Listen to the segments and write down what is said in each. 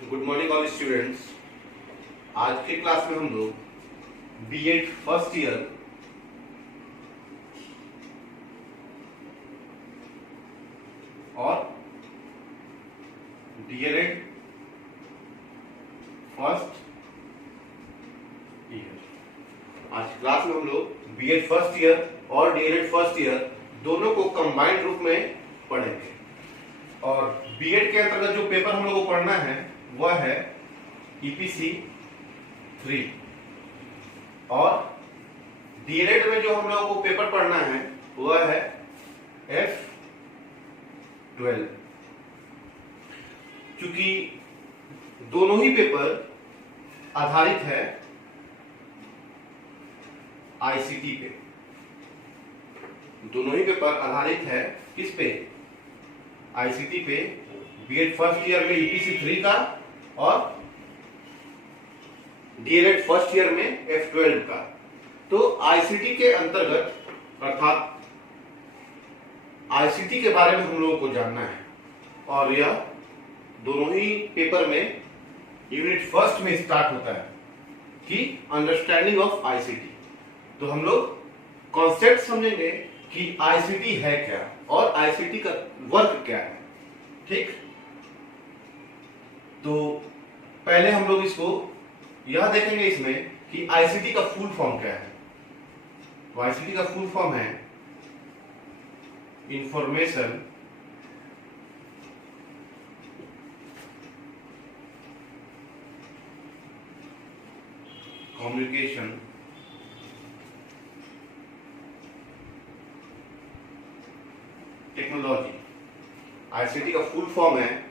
Good morning all students. आज के class में हम लोग बीएड फर्स्ट ईयर और डीएलएड फर्स्ट ईयर आज की क्लास में हम लोग बीएड फर्स्ट ईयर और डीएलएड फर्स्ट ईयर दोनों को कंबाइंड रूप में पढ़ेंगे। और बीएड के अंतर्गत जो पेपर हम लोग को पढ़ना है वह है ईपीसी 3 और डीएलएड में जो हम लोगों को पेपर पढ़ना है वह है F12। क्योंकि दोनों ही पेपर आधारित है आईसीटी पे, दोनों ही पेपर आधारित है किस पे? आईसीटी पे। बीएड फर्स्ट ईयर में ईपीसी 3 का और डीएलएड फर्स्ट ईयर में F12 का। तो आईसीटी के अंतर्गत अर्थात आईसीटी के बारे में हम लोगों को जानना है और यह दोनों ही पेपर में यूनिट फर्स्ट में स्टार्ट होता है कि अंडरस्टैंडिंग ऑफ आईसीटी। तो हम लोग कॉन्सेप्ट समझेंगे कि आईसीटी है क्या और आईसीटी का वर्क क्या है। ठीक, तो पहले हम लोग इसको यह देखेंगे इसमें कि आईसीटी का फुल फॉर्म क्या है। तो आईसीटी का फुल फॉर्म है इंफॉर्मेशन कम्युनिकेशन टेक्नोलॉजी। आईसीटी का फुल फॉर्म है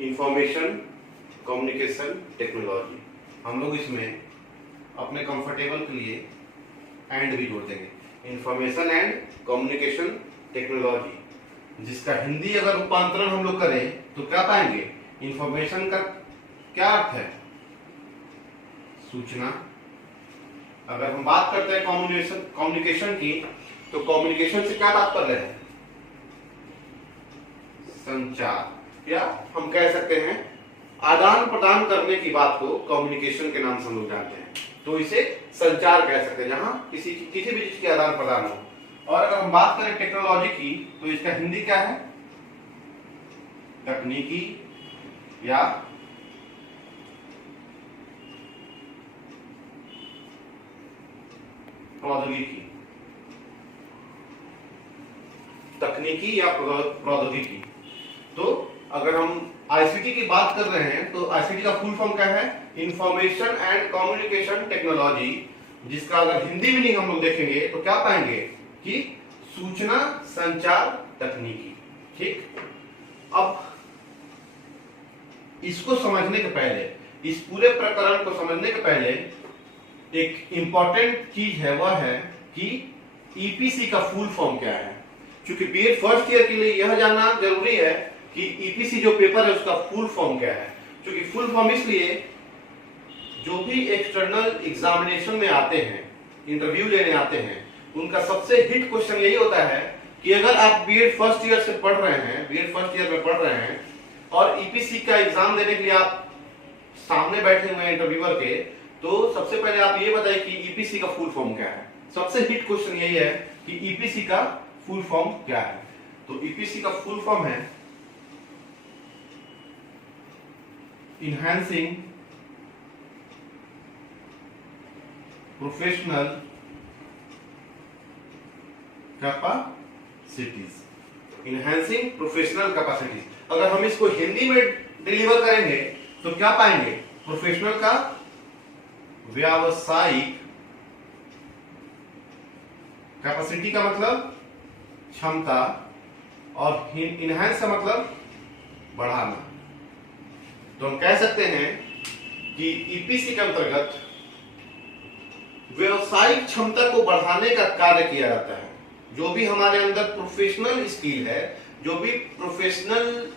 इंफॉर्मेशन कम्युनिकेशन टेक्नोलॉजी। हम लोग इसमें अपने कंफर्टेबल के लिए एंड भी जोड़ देंगे, इंफॉर्मेशन एंड कम्युनिकेशन टेक्नोलॉजी, जिसका हिंदी अगर रूपांतरण हम लोग करें तो क्या पाएंगे? इंफॉर्मेशन का क्या अर्थ है? सूचना। अगर हम बात करते हैं कम्युनिकेशन की, तो कम्युनिकेशन से क्या तात्पर्य है? संचार, या हम कह सकते हैं आदान प्रदान करने की बात को कम्युनिकेशन के नाम से हम लोग जानते हैं। तो इसे संचार कह सकते हैं, जहां किसी भी चीज की आदान प्रदान हो। और अगर हम बात करें टेक्नोलॉजी की, तो इसका हिंदी क्या है? तकनीकी या प्रौद्योगिकी। तकनीकी या प्रौद्योगिकी। तो अगर हम आईसीटी की बात कर रहे हैं तो आईसीटी का फुल फॉर्म क्या है? इंफॉर्मेशन एंड कम्युनिकेशन टेक्नोलॉजी, जिसका अगर हिंदी मीनिंग हम लोग देखेंगे तो क्या पाएंगे कि सूचना संचार तकनीकी। ठीक, अब इसको समझने के पहले, इस पूरे प्रकरण को समझने के पहले एक इंपॉर्टेंट चीज है, वह है कि ईपीसी का फुल फॉर्म क्या है। क्योंकि बीएड फर्स्ट ईयर के लिए यह जानना जरूरी है कि ईपीसी जो पेपर है उसका फुल फॉर्म क्या है। क्योंकि फुल फॉर्म इसलिए, जो भी एक्सटर्नल एग्जामिनेशन में आते हैं, इंटरव्यू लेने आते हैं, उनका सबसे हिट क्वेश्चन यही होता है कि अगर आप बीएड फर्स्ट ईयर से पढ़ रहे हैं, बीएड फर्स्ट ईयर में पढ़ रहे हैं और ईपीसी का एग्जाम देने के लिए आप सामने बैठे हुए हैं इंटरव्यूअर के, तो सबसे पहले आप ये बताइए कि ईपीसी का फुल फॉर्म क्या है। सबसे हिट क्वेश्चन यही है कि ईपीसी का फुल फॉर्म क्या है। तो ईपीसी का फुल फॉर्म है enhancing professional capacities. Enhancing professional capacities. अगर हम इसको हिंदी में डिलीवर करेंगे तो क्या पाएंगे? प्रोफेशनल का व्यावसायिक, कैपेसिटी का मतलब क्षमता, और इनहैंस का मतलब बढ़ाना। तो हम कह सकते हैं कि ईपीसी के अंतर्गत व्यावसायिक क्षमता को बढ़ाने का कार्य किया जाता है। जो भी हमारे अंदर प्रोफेशनल स्किल है, जो भी प्रोफेशनल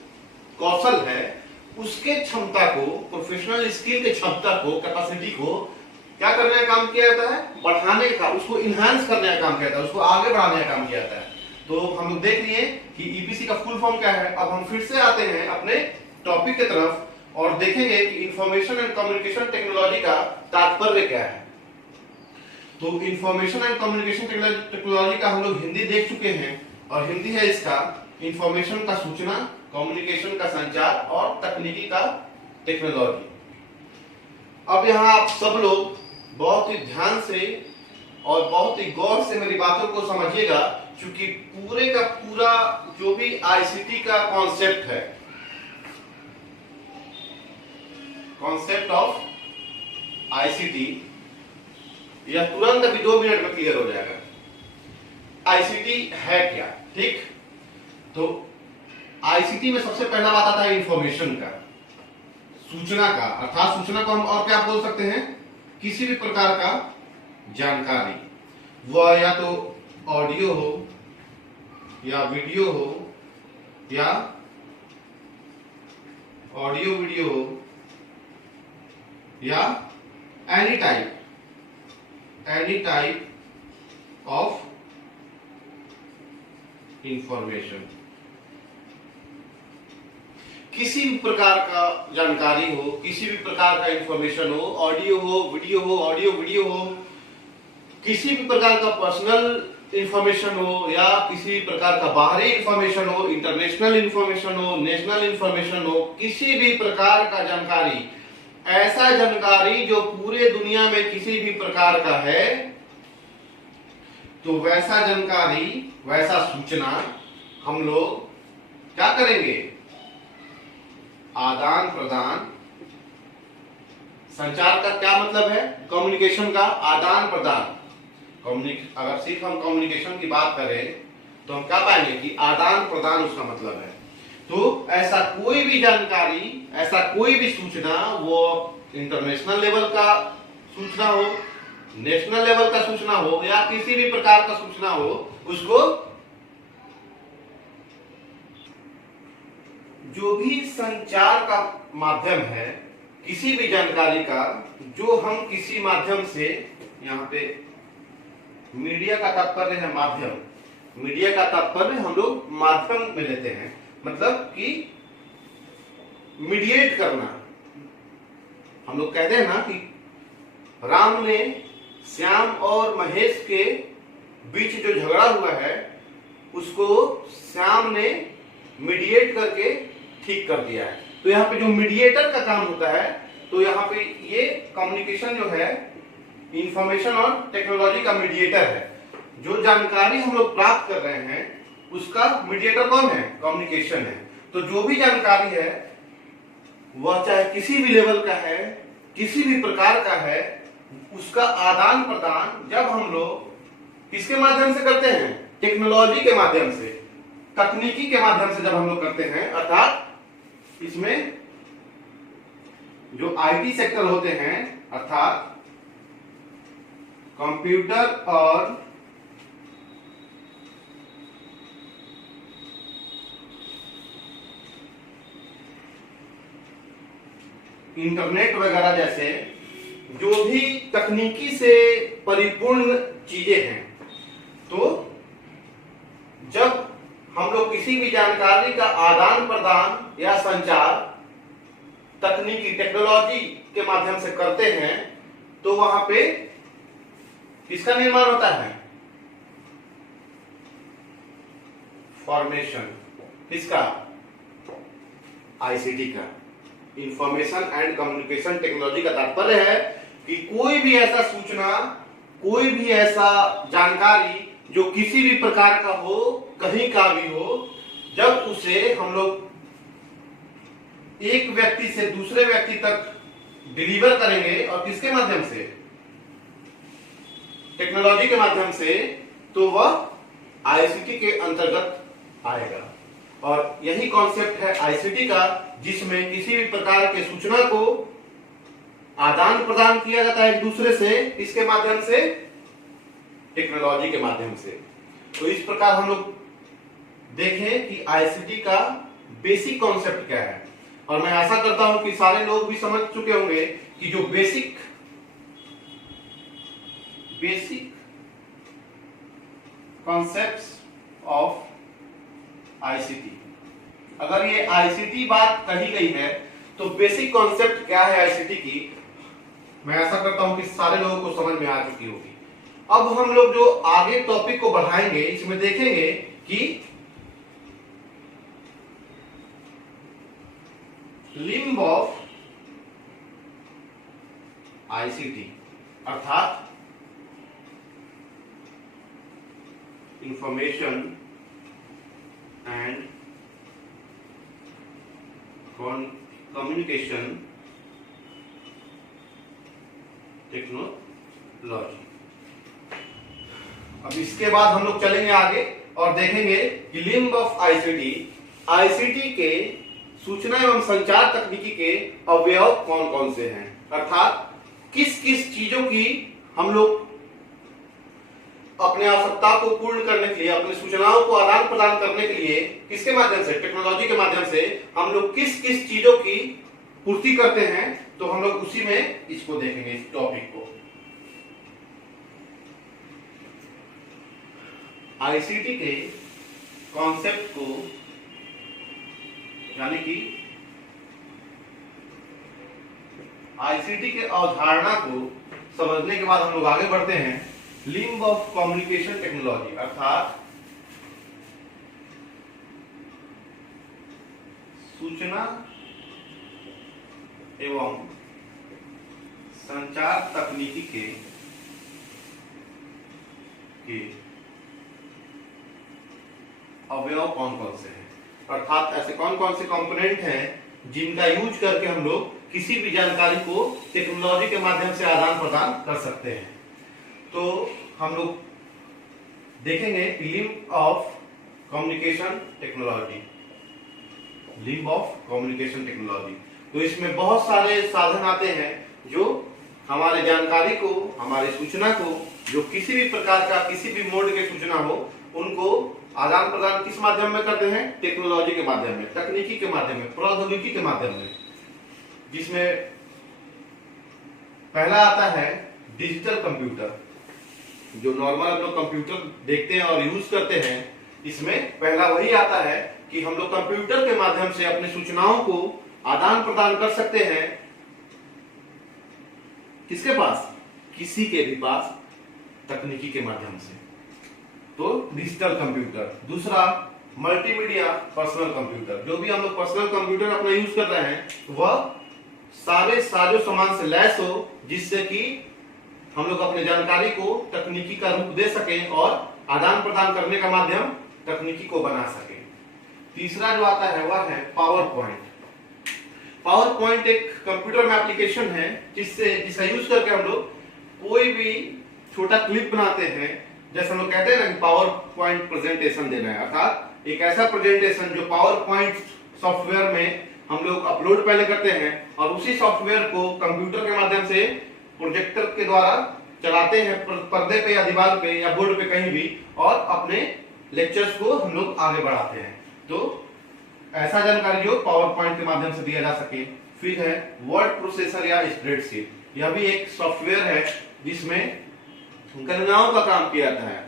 कौशल है, उसके क्षमता को, प्रोफेशनल स्किल के क्षमता को, कैपेसिटी को क्या करने का काम किया जाता है? बढ़ाने का, उसको इनहैंस करने का काम किया जाता है, उसको आगे बढ़ाने का काम किया जाता है। तो हम लोग देख लिए कि ईपीसी का फुल फॉर्म क्या है। अब हम फिर से आते हैं अपने टॉपिक की तरफ और देखेंगे कि इंफॉर्मेशन एंड कम्युनिकेशन टेक्नोलॉजी का तात्पर्य क्या है। तो इंफॉर्मेशन एंड कम्युनिकेशन टेक्नोलॉजी का हम लोग हिंदी देख चुके हैं, और हिंदी है इसका इंफॉर्मेशन का सूचना, कम्युनिकेशन का संचार और तकनीकी का टेक्नोलॉजी। अब यहाँ आप सब लोग बहुत ही ध्यान से और बहुत ही गौर से मेरी बातों को समझिएगा, क्योंकि पूरे का पूरा जो भी आईसीटी का कॉन्सेप्ट है, कॉन्सेप्ट ऑफ आईसीटी, यह तुरंत अभी 2 मिनट में क्लियर हो जाएगा। आईसीटी है क्या, ठीक। तो आईसीटी में सबसे पहला बात आता है इंफॉर्मेशन का, सूचना का, अर्थात सूचना को हम और क्या बोल सकते हैं, किसी भी प्रकार का जानकारी, वह या तो ऑडियो हो या वीडियो हो, या ऑडियो वीडियो हो, या एनी टाइप ऑफ इंफॉर्मेशन, किसी भी प्रकार का जानकारी हो, किसी भी प्रकार का इंफॉर्मेशन हो, ऑडियो हो, वीडियो हो, ऑडियो वीडियो हो, किसी भी प्रकार का पर्सनल इंफॉर्मेशन हो, या किसी भी प्रकार का बाहरी इंफॉर्मेशन हो, इंटरनेशनल इंफॉर्मेशन हो, नेशनल इंफॉर्मेशन हो, किसी भी प्रकार का जानकारी, ऐसा जानकारी जो पूरे दुनिया में किसी भी प्रकार का है, तो वैसा जानकारी, वैसा सूचना हम लोग क्या करेंगे, आदान प्रदान। संचार का क्या मतलब है, कम्युनिकेशन का आदान प्रदान। अगर सिर्फ हम कम्युनिकेशन की बात करें तो हम क्या पाएंगे कि आदान प्रदान उसका मतलब है। तो ऐसा कोई भी जानकारी, ऐसा कोई भी सूचना, वो इंटरनेशनल लेवल का सूचना हो, नेशनल लेवल का सूचना हो, या किसी भी प्रकार का सूचना हो, उसको जो भी संचार का माध्यम है, किसी भी जानकारी का जो हम किसी माध्यम से, यहाँ पे मीडिया का तात्पर्य है माध्यम, मीडिया का तात्पर्य हम लोग माध्यम में लेते हैं, मतलब कि मीडिएट करना। हम लोग कहते हैं ना कि राम ने श्याम और महेश के बीच जो झगड़ा हुआ है उसको श्याम ने मीडिएट करके ठीक कर दिया है। तो यहाँ पे जो मीडिएटर का काम होता है, तो यहाँ पे ये कम्युनिकेशन जो है इंफॉर्मेशन और टेक्नोलॉजी का मीडिएटर है। जो जानकारी हम लोग प्राप्त कर रहे हैं उसका मीडिएटर कौन है, कम्युनिकेशन है। तो जो भी जानकारी है वह चाहे किसी भी लेवल का है, किसी भी प्रकार का है, उसका आदान प्रदान जब हम लोग किसके माध्यम से करते हैं, टेक्नोलॉजी के माध्यम से, तकनीकी के माध्यम से जब हम लोग करते हैं, अर्थात इसमें जो आईटी सेक्टर होते हैं, अर्थात कंप्यूटर और इंटरनेट वगैरह जैसे जो भी तकनीकी से परिपूर्ण चीजें हैं, तो जब हम लोग किसी भी जानकारी का आदान प्रदान या संचार तकनीकी टेक्नोलॉजी के माध्यम से करते हैं, तो वहां पे किसका निर्माण होता है, फॉर्मेशन, किसका, आईसीटी का, इंफॉर्मेशन एंड कम्युनिकेशन टेक्नोलॉजी का तात्पर्य है कि कोई भी ऐसा सूचना, कोई भी ऐसा जानकारी जो किसी भी प्रकार का हो, कहीं का भी हो, जब उसे हम लोग एक व्यक्ति से दूसरे व्यक्ति तक डिलीवर करेंगे, और किसके माध्यम से, टेक्नोलॉजी के माध्यम से, तो वह आईसीटी के अंतर्गत आएगा। और यही कॉन्सेप्ट है आईसीटी का, जिसमें किसी भी प्रकार के सूचना को आदान प्रदान किया जाता है एक दूसरे से, इसके माध्यम से, टेक्नोलॉजी के माध्यम से। तो इस प्रकार हम लोग देखें कि आईसीटी का बेसिक कॉन्सेप्ट क्या है। और मैं आशा करता हूं कि सारे लोग भी समझ चुके होंगे कि जो बेसिक कॉन्सेप्ट्स ऑफ आईसीटी, अगर ये आईसीटी बात कही गई है तो बेसिक कॉन्सेप्ट क्या है आईसीटी की, मैं ऐसा करता हूं कि सारे लोगों को समझ में आ चुकी होगी। अब हम लोग जो आगे टॉपिक को बढ़ाएंगे इसमें देखेंगे कि लिम्ब ऑफ आईसीटी अर्थात इंफॉर्मेशन एंड कम्युनिकेशन टेक्नोलॉजी। अब इसके बाद हम लोग चलेंगे आगे और देखेंगे कि लिम्ब ऑफ आईसीटी, आईसीटी के सूचना एवं संचार तकनीकी के अवयव कौन कौन से हैं, अर्थात किस किस चीजों की हम लोग अपने आवश्यकता को पूर्ण करने के लिए, अपनी सूचनाओं को आदान प्रदान करने के लिए किसके माध्यम से, टेक्नोलॉजी के माध्यम से हम लोग किस किस चीजों की पूर्ति करते हैं, तो हम लोग उसी में इसको देखेंगे, इस टॉपिक को। आईसीटी के कॉन्सेप्ट को यानी कि आईसीटी के अवधारणा को समझने के बाद हम लोग आगे बढ़ते हैं लिम्ब ऑफ कम्युनिकेशन टेक्नोलॉजी अर्थात सूचना एवं संचार तकनीकी के अवयव कौन कौन से हैं, अर्थात ऐसे कौन कौन से कंपोनेंट हैं जिनका यूज करके हम लोग किसी भी जानकारी को टेक्नोलॉजी के माध्यम से आदान प्रदान कर सकते हैं। तो हम लोग देखेंगे limb of communication technology, limb of communication technology. तो इसमें बहुत सारे साधन आते हैं जो हमारे जानकारी को, हमारे सूचना को, जो किसी भी प्रकार का किसी भी मोड के सूचना हो, उनको आदान प्रदान किस माध्यम में करते हैं, टेक्नोलॉजी के माध्यम में, तकनीकी के माध्यम में, प्रौद्योगिकी के माध्यम में। जिसमें पहला आता है डिजिटल कंप्यूटर, जो नॉर्मल हम लोग कंप्यूटर देखते हैं और यूज करते हैं, इसमें पहला वही आता है कि हम लोग कंप्यूटर के माध्यम से अपनी सूचनाओं को आदान प्रदान कर सकते हैं। किसके पास, किसी के भी पास, तकनीकी के माध्यम से, तो डिजिटल कंप्यूटर। दूसरा मल्टीमीडिया पर्सनल कंप्यूटर, जो भी हम लोग पर्सनल कंप्यूटर अपना यूज कर रहे हैं वह सारे साजो सामान से लैस हो, जिससे कि हम लोग अपने जानकारी को तकनीकी का रूप दे सकें और आदान प्रदान करने का माध्यम तकनीकी को बना सके। तीसरा जो आता है वह है पावर पॉइंट। पावर पॉइंट एक कंप्यूटर में एप्लीकेशन है जिसका यूज करके हम लोग कोई भी छोटा क्लिप बनाते हैं। जैसे हम लोग कहते हैं ना कि पावर पॉइंट प्रेजेंटेशन देना है, अर्थात एक ऐसा प्रेजेंटेशन जो पावर पॉइंट सॉफ्टवेयर में हम लोग अपलोड पहले करते हैं और उसी सॉफ्टवेयर को कंप्यूटर के माध्यम से प्रोजेक्टर के द्वारा चलाते हैं पर्दे पे या दीवार पे या बोर्ड पे कहीं भी, और अपने लेक्चर्स को हम लोग आगे बढ़ाते हैं। तो ऐसा जानकारी जो पावर पॉइंट के माध्यम से दिया जा सके। फिर है वर्ड प्रोसेसर या स्प्रेडशीट, यह भी एक सॉफ्टवेयर है जिसमें गणनाओं का काम किया जाता है,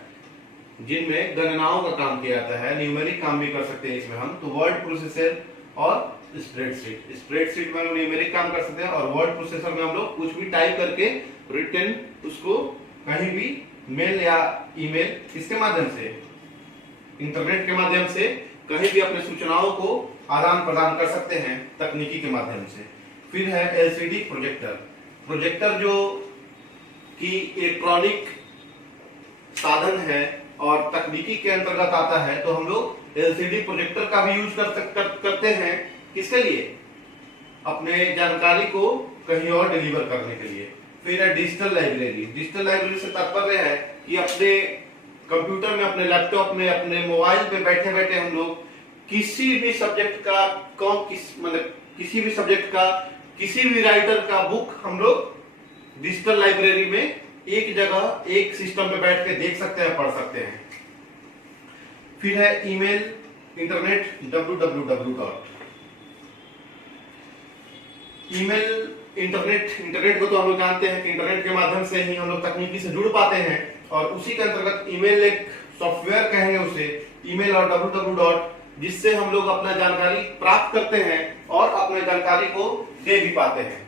जिनमें गणनाओं का काम किया जाता है, न्यूमेरिक काम भी कर सकते हैं इसमें हम। तो वर्ड प्रोसेसर और स्प्रेडशीट, स्प्रेडशीट में हम न्यूमेरिक काम कर सकते हैं और वर्ड प्रोसेसर में हम लोग कुछ भी टाइप करके रिटन उसको कहीं भी मेल या ईमेल किसके माध्यम से, इंटरनेट के माध्यम से कहीं भी अपने सूचनाओं को आदान प्रदान कर सकते हैं तकनीकी के माध्यम से। फिर है एलसीडी प्रोजेक्टर, प्रोजेक्टर जो कि इलेक्ट्रॉनिक साधन है और तकनीकी के अंतर्गत आता है। तो हम लोग एलसीडी प्रोजेक्टर का भी यूज करते हैं, किसके लिए, अपने जानकारी को कहीं और डिलीवर करने के लिए। फिर है डिजिटल लाइब्रेरी, डिजिटल लाइब्रेरी से तात्पर्य है कि अपने कंप्यूटर में, अपने लैपटॉप में, अपने मोबाइल पे बैठे बैठे हम लोग किसी भी सब्जेक्ट का किसी भी सब्जेक्ट का, किसी भी राइटर का बुक हम लोग डिजिटल लाइब्रेरी में एक जगह एक सिस्टम पे बैठ के देख सकते हैं, पढ़ सकते हैं। फिर है email, internet, www. Email, internet को तो हम लोग जानते हैं कि इंटरनेट के माध्यम से ही हम लोग तकनीकी से जुड़ पाते हैं और उसी के अंतर्गत ईमेल एक सॉफ्टवेयर कहेंगे उसे, ईमेल और www. जिससे हम लोग अपना जानकारी प्राप्त करते हैं और अपने जानकारी को दे भी पाते हैं।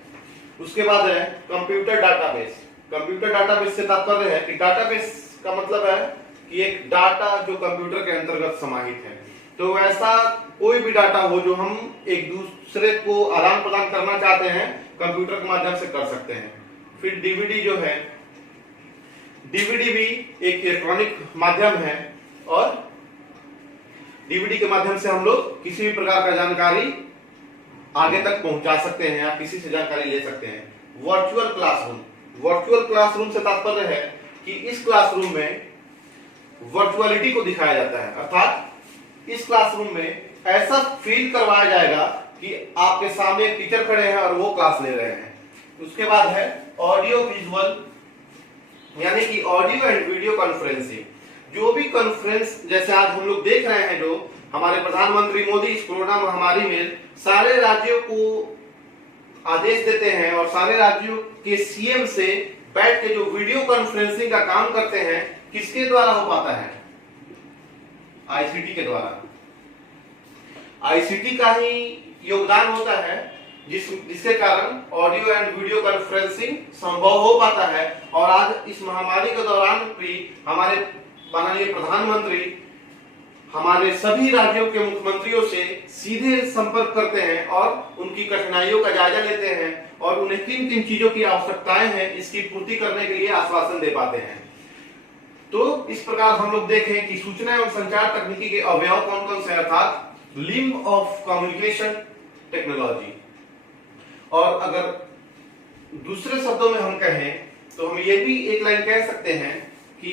उसके बाद है कंप्यूटर डाटाबेस। कंप्यूटर डाटाबेस से तात्पर्य है कि डाटाबेस का मतलब है कि एक डाटा जो कंप्यूटर के अंतर्गत समाहित है। तो ऐसा कोई भी डाटा हो जो हम एक दूसरे को आदान प्रदान करना चाहते हैं, कंप्यूटर के माध्यम से कर सकते हैं। फिर डीवीडी जो है, डीवीडी भी एक इलेक्ट्रॉनिक माध्यम है और डीवीडी के माध्यम से हम लोग किसी भी प्रकार का जानकारी आगे तक पहुंचा सकते हैं या किसी से जानकारी ले सकते हैं। वर्चुअल क्लासरूम, वर्चुअल क्लासरूम से तात्पर्य है कि इस क्लासरूम में वर्चुअलिटी को दिखाया जाता है, अर्थात इस क्लासरूम में ऐसा फील करवाया जाएगा कि आपके सामने एक टीचर खड़े हैं और वो क्लास ले रहे हैं। उसके बाद है ऑडियो विजुअल, यानी कि ऑडियो एंड वीडियो कॉन्फ्रेंसिंग। जो भी कॉन्फ्रेंस जैसे आज हम लोग देख रहे हैं, जो हमारे प्रधानमंत्री मोदी इस कोरोना महामारी में सारे राज्यों को आदेश देते हैं और सारे राज्यों के सीएम से बैठ के जो वीडियो कॉन्फ्रेंसिंग का काम करते हैं, किसके द्वारा हो पाता है? आईसीटी के द्वारा। आईसीटी का ही योगदान होता है जिसके कारण ऑडियो एंड वीडियो कॉन्फ्रेंसिंग संभव हो पाता है। और आज इस महामारी के दौरान भी हमारे माननीय प्रधानमंत्री हमारे सभी राज्यों के मुख्यमंत्रियों से सीधे संपर्क करते हैं और उनकी कठिनाइयों का जायजा लेते हैं और उन्हें किन किन चीजों की आवश्यकताएं हैं इसकी पूर्ति करने के लिए आश्वासन दे पाते हैं। तो इस प्रकार हम लोग देखें कि सूचना एवं संचार तकनीकी के अवयव कौन कौन से, अर्थात लिम्ब ऑफ कम्युनिकेशन टेक्नोलॉजी। और अगर दूसरे शब्दों में हम कहें तो हम ये भी एक लाइन कह सकते हैं कि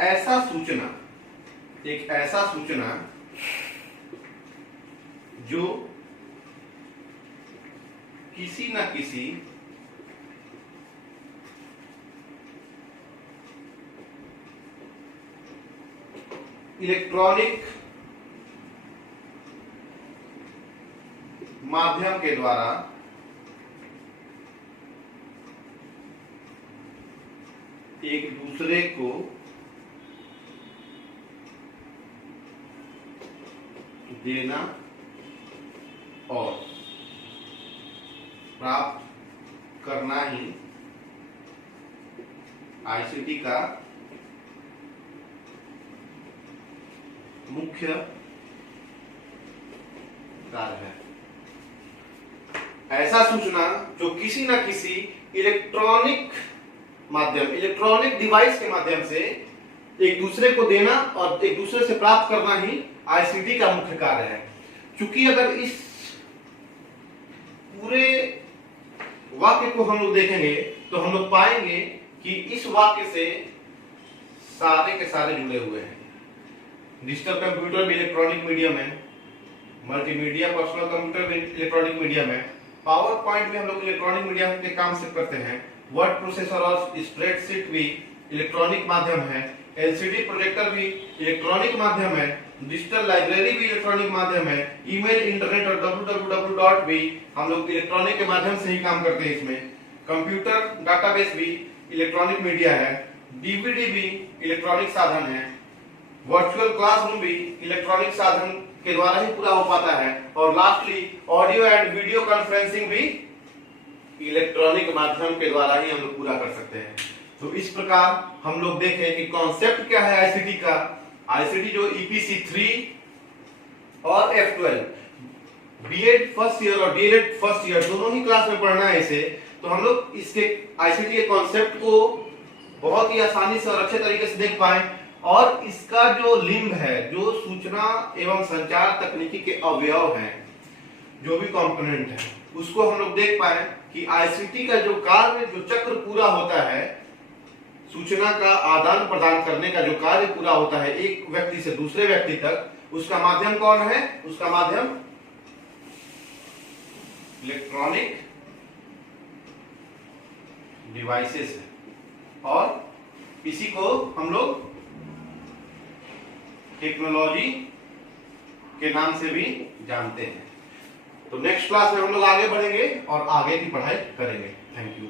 ऐसा सूचना, एक ऐसा सूचना जो किसी न किसी इलेक्ट्रॉनिक माध्यम के द्वारा एक दूसरे को देना और प्राप्त करना ही आईसीटी का मुख्य कार्य है। ऐसा सूचना जो किसी न किसी इलेक्ट्रॉनिक माध्यम, इलेक्ट्रॉनिक डिवाइस के माध्यम से एक दूसरे को देना और एक दूसरे से प्राप्त करना ही आईसीटी का मुख्य कार्य है। क्योंकि अगर इस पूरे वाक्य को हम लोग देखेंगे तो हम लोग पाएंगे कि इस वाक्य से सारे के सारे जुड़े हुए हैं। डिजिटल कंप्यूटर भी इलेक्ट्रॉनिक मीडियम है, मल्टीमीडिया पर्सनल कंप्यूटर भी इलेक्ट्रॉनिक मीडियम है, पावर पॉइंट भी हम लोग इलेक्ट्रॉनिक मीडियम के काम से करते हैं, वर्ड प्रोसेसर और स्प्रेडशीट भी इलेक्ट्रॉनिक माध्यम है, एलसीडी प्रोजेक्टर भी इलेक्ट्रॉनिक माध्यम है, डिजिटल लाइब्रेरी भी इलेक्ट्रॉनिक माध्यम है, ईमेल, इंटरनेट और www भी हम लोग इलेक्ट्रॉनिक के माध्यम से ही काम करते हैं। इसमें कंप्यूटर डाटाबेस भी इलेक्ट्रॉनिक मीडिया है, डीवीडी भी इलेक्ट्रॉनिक साधन है, वर्चुअल क्लासरूम भी इलेक्ट्रॉनिक साधन के द्वारा ही पूरा हो पाता है, और lastly audio and video conferencing भी इलेक्ट्रॉनिक माध्यम के द्वारा ही हम लोग पूरा कर सकते हैं। तो इस प्रकार हम लोग देखें कि कॉन्सेप्ट क्या है आईसीटी का। आईसीटी जो ईपीसी 3 और F12 बीएड फर्स्ट ईयर और डीएलएड फर्स्ट ईयर दोनों ही क्लास में पढ़ना है इसे, तो हम लोग इसके आईसीटी के कॉन्सेप्ट को बहुत ही आसानी से और अच्छे तरीके से देख पाए, और इसका जो लिंब है, जो सूचना एवं संचार तकनीकी के अवयव हैं, जो भी कंपोनेंट है, उसको हम लोग देख पाए कि आईसीटी का जो कार्य, जो चक्र पूरा होता है, सूचना का आदान प्रदान करने का जो कार्य पूरा होता है एक व्यक्ति से दूसरे व्यक्ति तक, उसका माध्यम कौन है? उसका माध्यम इलेक्ट्रॉनिक डिवाइसेस है, और इसी को हम लोग टेक्नोलॉजी के नाम से भी जानते हैं। तो नेक्स्ट क्लास में हम लोग आगे बढ़ेंगे और आगे की पढ़ाई करेंगे। Thank you.